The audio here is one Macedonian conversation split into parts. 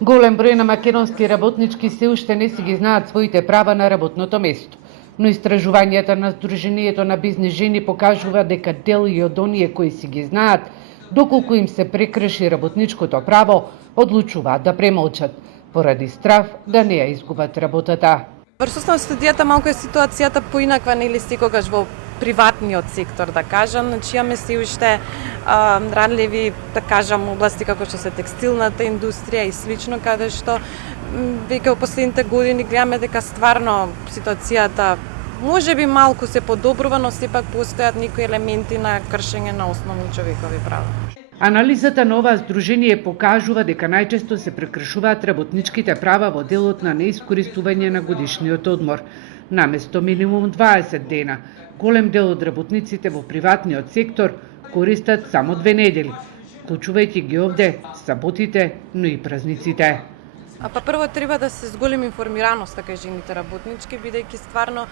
Голем број на македонски работнички се уште не си ги знаат своите права на работното место. Но истражувањата на Сдруженијето на бизнис жени покажува дека дел и од оние кои си ги знаат, доколку им се прекрши работничкото право, одлучуваат да премолчат, поради страв да не ја изгубат работата. Врз основа студијата малку е ситуацијата поинаква, нели секогаш во приватниот сектор, да кажам, значи имаме се уште ранливи, да кажам, области како што се текстилната индустрија и слично, каде што веќе во последните години гледаме дека стварно ситуацијата можеби малку се подобрува, но сепак постојат некои елементи на кршење на основни човекови права. Анализата на оваа здружение покажува дека најчесто се прекршуваат работничките права во делот на неискористување на годишниот одмор. Наместо минимум 20 дена, голем дел од работниците во приватниот сектор користат само 2 недели, вклучувајќи ги овде саботите, но и празниците. Па прво треба да се зголеми информираност кај жените работнички, бидејќи стварно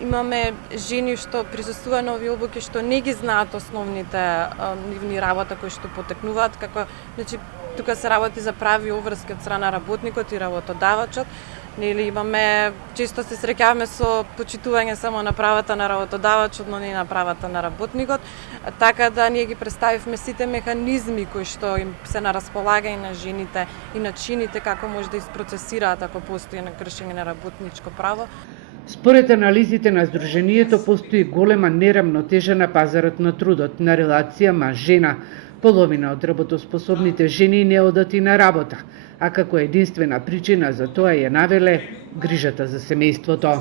имаме жени што присуствуваат на овие обуки што не ги знаат основните нивни работа кои што потекнуваат, како значи тука се работи за прави обврски од страна работникот и работодавачот. Нели имаме често се среќаваме со почитување само на правата на работодавачот, но не на правата на работникот, така да ние ги представивме сите механизми кои што им се на располагање на жените и начините како може да isprocesираат ако постои на кршење на работничко право. Според анализите на Сдруженијето постои голема неравнотежа на пазарот на трудот, на релација маж-жена. Половина од работоспособните жени не одат и на работа, а како единствена причина за тоа ја навеле грижата за семејството.